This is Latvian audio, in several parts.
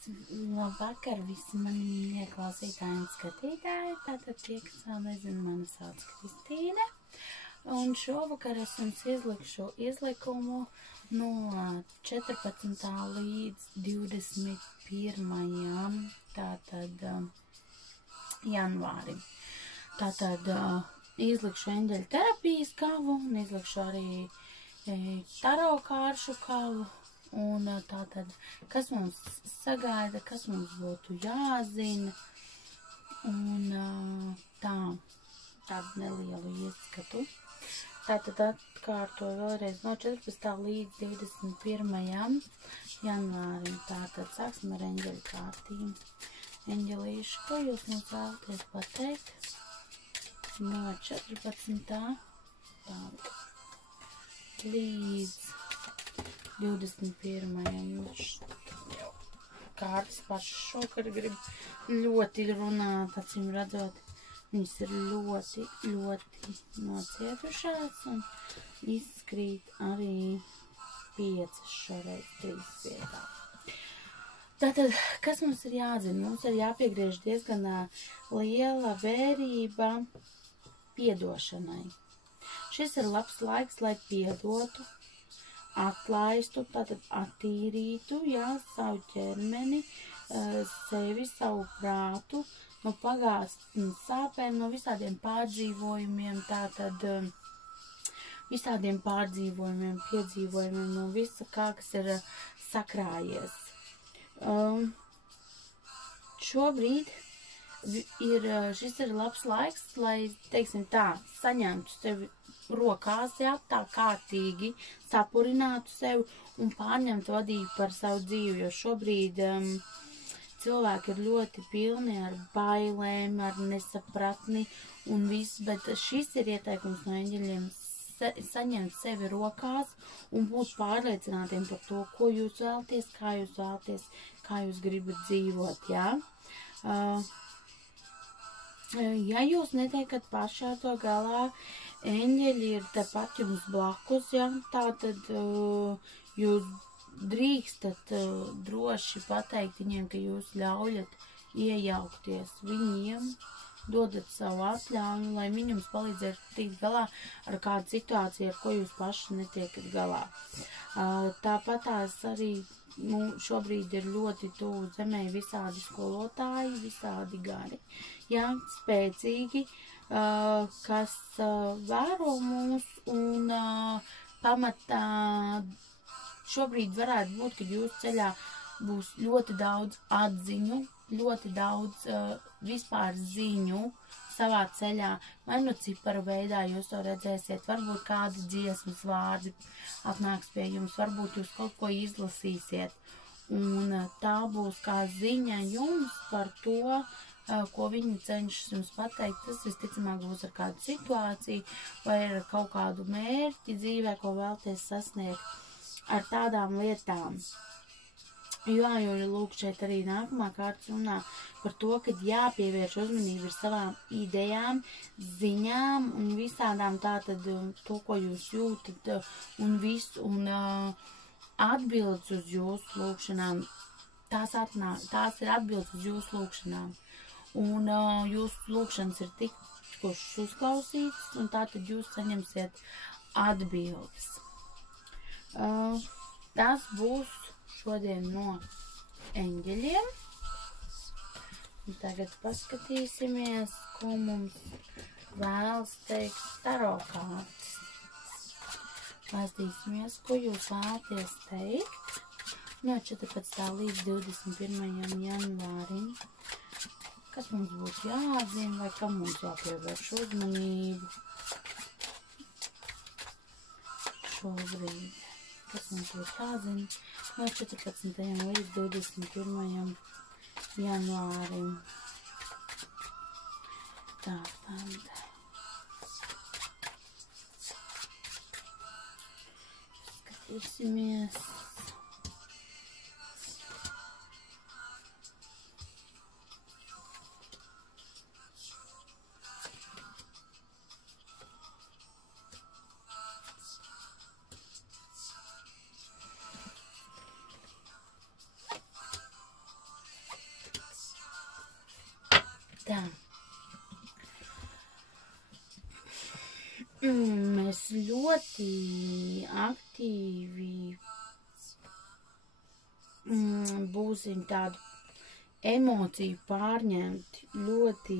Labvakar visi mani mīļie klausītāji un skatītāji. Tātad tie, kas vēl nezina, mani sauc Kristīne. Un šovakar es jums izlikšu izlikumu no 14. līdz 21. tātad janvārim. Tātad izlikšu eņģeļu terapijas kavu un izlikšu arī taro kāršu kavu. Un tātad, kas mums sagaida, kas mums būtu jāzina, un tādu nelielu ieskatu. Tātad atkārtoju vēlreiz no 14. līdz 21. janvārim. Tātad sāksim ar eņģeļu kārtīm. Eņģelīši, ko jūs mums vēlaties pateikt? No 14. līdz 21. Kārtas pašas šokar grib ļoti runāt, acīm redzot. Viņas ir ļoti, ļoti nocietušās un izskrīt arī 5 šoreiz 3 vietā. Tātad, kas mums ir jāzina? Mums ir jāpiegriež diezgan liela vērība piedošanai. Šis ir labs laiks, lai piedotu, atlaistu, tātad attīrītu, savu ķermeni, sevi, savu prātu, no pagātnes sāpēm, no visādiem pārdzīvojumiem, tātad visādiem pārdzīvojumiem, piedzīvojumiem, no visa kā, kas ir sakrājies. Šobrīd šis ir labs laiks, lai, teiksim tā, saņemtu sevi rokās, tā kārtīgi sapurinātu sevi un pārņemtu vadību par savu dzīvi, jo šobrīd cilvēki ir ļoti pilni ar bailēm, ar nesapratni un viss, bet šis ir ieteikums no eņģeļiem saņemt sevi rokās un būt pārliecinātiem par to, ko jūs vēlaties, kā jūs gribat dzīvot, jā. Ja jūs netiekat paši ar to galā, eņģeļi ir tepat jums blakus, tātad jūs drīkstat droši pateikt viņiem, ka jūs ļaujat iejaukties viņiem, dodat savu atļauju, lai viņi jums palīdzētu tikt galā ar kādu situāciju, ar ko jūs paši netiekat galā. Tāpatās arī šobrīd ir ļoti tuvu zemē visādi skolotāji, visādi gari, spēcīgi, kas vēro mūs un pamatā šobrīd varētu būt, ka jūsu ceļā būs ļoti daudz atziņu, ļoti daudz vispār ziņu savā ceļā, vai nu ciparu veidā jūs to redzēsiet, varbūt kādi dziesmas vārdi atnāks pie jums, varbūt jūs kaut ko izlasīsiet, un tā būs kā ziņa jums par to, ko viņi cenšas jums pateikt. Tas visticamāk būs ar kādu situāciju vai ar kaut kādu mērķi dzīvē, ko vēlties sasniegt ar tādām lietām. Jo lūk, šeit arī nākamā kārta runā par to, ka jāpievērš uzmanība ir savām idejām, ziņām un visādām tātad to, ko jūs jūtat un visu, un atbildes uz jūsu lūkšanām. Tās ir atbildes uz jūsu lūkšanām. Un jūsu lūkšanas ir tikušas uzklausītas, un tātad jūs saņemsiet atbildes. Tas būs šodien no eņģeļiem. Un tagad paskatīsimies, ko mums vēlas teikt taro kārtas. Paskatīsimies, ko jūs vēlaties teikt no 14. līdz 21. janvārim. Kas mums būtu jāzina vai kam mums jāpievērš uzmanību šobrīd. Kas mums būtu jāzina no 14. līdz 21. janvārim. Tātad. Skatīsimies. Tā. Mēs ļoti aktīvi būsim tādu emociju pārņemti, ļoti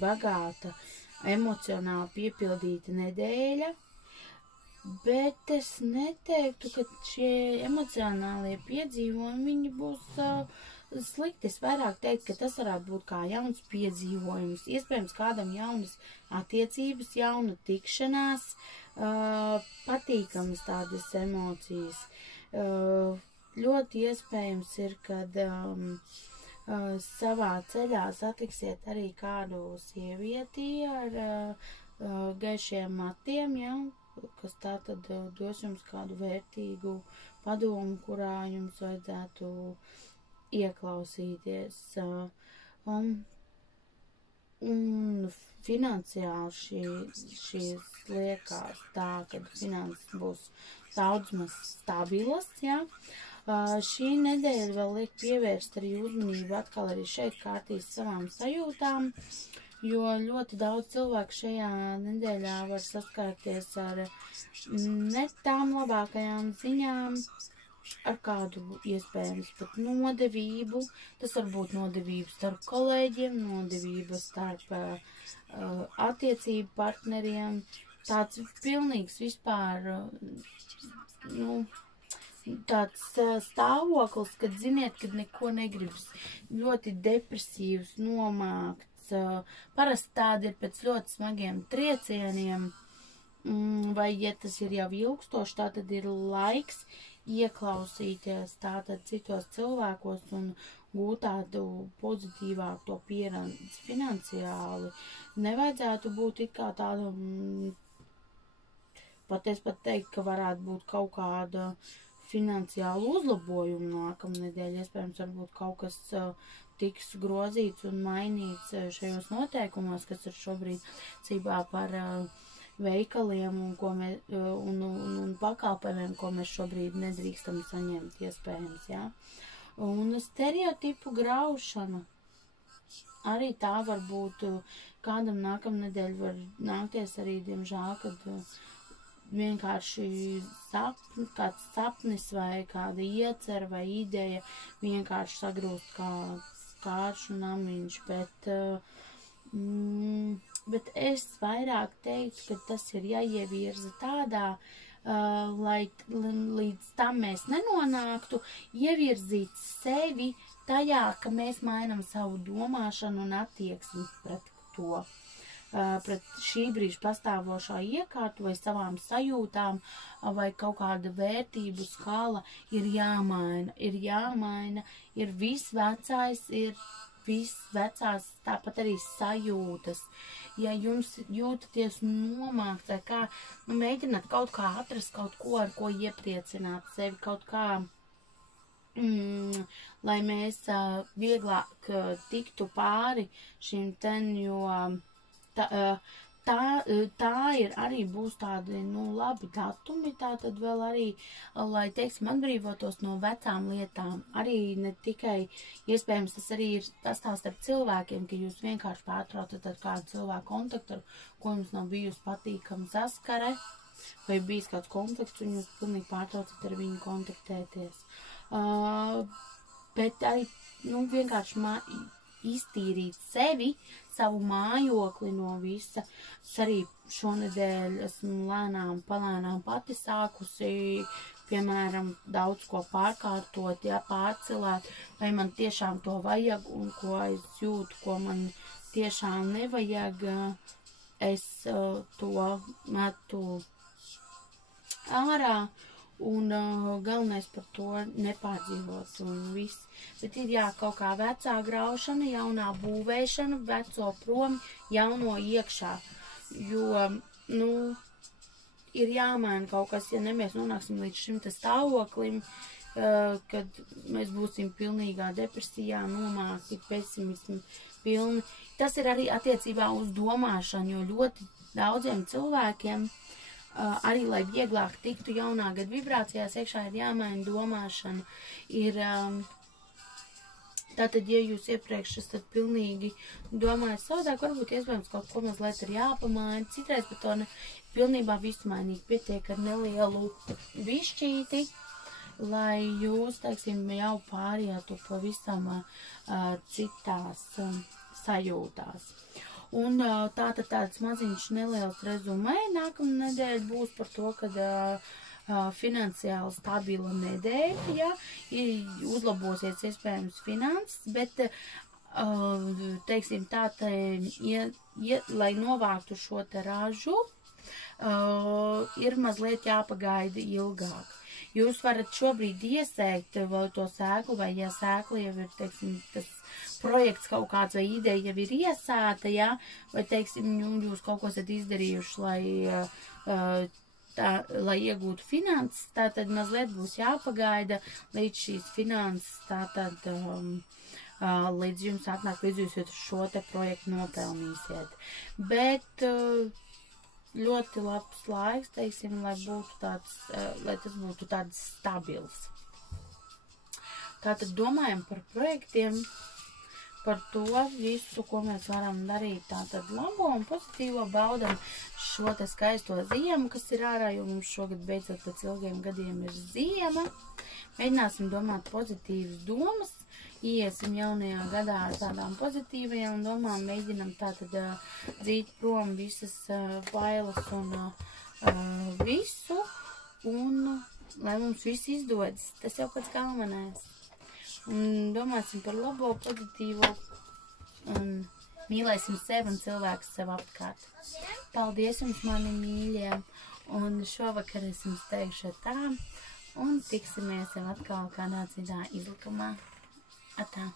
bagāta, emocionāli piepildīta nedēļa, bet es neteiktu, ka šie emocionālie piedzīvojumi, viņi būs slikti. Es vairāk teiktu, ka tas varētu būt kā jauns piedzīvojums, iespējams kādam jaunas attiecības, jauna tikšanās, patīkamas tādas emocijas. Ļoti iespējams ir, kad savā ceļā satiksiet arī kādu sievieti ar gaišiem matiem, ja, kas tātad dos jums kādu vērtīgu padomu, kurā jums vajadzētu ieklausīties. Un finansiāli šīs liekas tā, ka finanses būs daudz maz stabilas, ja. Šī nedēļa vēl liek pievērst arī uzmanību atkal arī šeit kārtīs savām sajūtām, jo ļoti daudz cilvēku šajā nedēļā var saskārties ar ne tām labākajām ziņām, ar kādu iespējams pat nodevību. Tas var būt nodevības starp kolēģiem, nodevības starp attiecību partneriem. Tāds pilnīgs vispār, tāds stāvoklis, kad ziniet, kad neko negribas, ļoti depresīvs, nomākts, parasti tādi ir pēc ļoti smagiem triecieniem, vai, ja tas ir jau ilgstoši, tā tad ir laiks ieklausīties tātad citos cilvēkos un gūt tādu pozitīvāku to pieredzi finansiāli. Nevajadzētu būt it kā tāda, pat es pat teiktu, ka varētu būt kaut kāda finansiālu uzlabojumu nākamnedēļ. Iespējams, varbūt kaut kas tiks grozīts un mainīts šajos noteikumos, kas ir šobrīd cībā par veikaliem un pakalpojumiem, ko mēs šobrīd nedrīkstam saņemt, iespējams, jā. Un stereotipu graušana. Arī tā var būt, kādam nākamnedēļ var nākties arī, diemžēl, kad vienkārši kāds sapnis vai kāda iecer vai ideja vienkārši sagrūst kā kāršu namiņš, bet es vairāk teiktu, ka tas ir jāievirza tādā, lai līdz tam mēs nenonāktu, ievirzīt sevi tajā, ka mēs mainam savu domāšanu un attieksmi pret to. Pret šī brīža pastāvošā iekārtu vai savām sajūtām vai kaut kāda vērtību skala ir jāmaina, ir viss vecais, ir viss vecās, tāpat arī sajūtas. Ja jums jūtaties nomākt vai kā, mēģināt kaut kā atrast kaut ko, ar ko iepriecināt sevi, kaut kā, lai mēs vieglāk tiktu pāri šim ten, jo tā ir arī būs tādi, labi datumi, tā tad vēl arī, lai, teiksim, atbrīvotos no vecām lietām. Arī ne tikai, iespējams, tas arī ir tas tā starp cilvēkiem, ka jūs vienkārši pārtraucat ar kādu cilvēku kontaktu, ar ko jums nav bijusi patīkama saskare, vai bijis kāds konflikts, un jūs pilnīgi pārtraucat ar viņu kontaktēties. Bet arī, vienkārši iztīrīt sevi, savu mājokli no visa. Es arī šonedēļ esmu palēnām pati sākusi, piemēram, daudz ko pārkārtot, pārcelēt, vai man tiešām to vajag un ko es jūtu, ko man tiešām nevajag, es to metu ārā. Un galvenais par to nepārdzīvot un viss. Bet ir kaut kā vecā graušana, jaunā būvēšana, veco prom, jauno iekšā. Jo, ir jāmaina kaut kas, ja ne mēs nonāksim līdz šim te stāvoklim, kad mēs būsim pilnīgā depresijā, nomākti, pesimismi pilni. Tas ir arī attiecībā uz domāšanu, jo ļoti daudziem cilvēkiem arī, lai vieglāk tiktu jaunā gada vibrācijās, iekšā ir jāmaina domāšana. Ir Tātad, ja jūs iepriekš esat pilnīgi domājis savādāk, varbūt iespējams kaut ko mazliet ir jāpamaina. Citreiz pat to pilnībā visu mainīgi pietiek ar nelielu bišķīti, lai jūs, teiksim, jau pārietu pavisam citās sajūtās. Un tātad tāds maziņš neliels rezumē nākamā nedēļa būs par to, kad finansiāli stabila nedēļa, ja, uzlabosies iespējams finanses, bet, teiksim, lai novāktu šo te ražu, ir mazliet jāpagaida ilgāk. Jūs varat šobrīd iesēgt vai to sēklu, vai ja sēkla jau ir, teiksim, tas projekts kaut kāds vai ideja jau ir iesēta, ja, vai, teiksim, jūs kaut ko esat izdarījuši, lai iegūtu finanses, tātad mazliet būs jāpagaida, līdz šīs finanses, tātad, līdz jums atnāk, līdz jūs šo te projektu nopelnīsiet. Bet ļoti labs laiks, teiksim, lai tas būtu tāds stabils. Tātad domājam par projektiem, par to visu, ko mēs varam darīt, tātad labo un pozitīvo, baudam šo te skaisto ziemu, kas ir ārā, jo mums šogad beidzot pēc ilgiem gadiem ir ziema. Mēģināsim domāt pozitīvas domas, iesim jaunajā gadā ar tādām pozitīvajām domām, mēģinam tātad dzīt prom visas bailes un visu, un lai mums viss izdodas, tas jau pats galvenais. Un domāsim par labo, pozitīvo un mīlēsim sevi un cilvēkus sev apkārt. Paldies jums, mani mīļie, un šovakar es jums teikšu tā, un tiksimies jau atkal kādā citā izlikumā. Atā!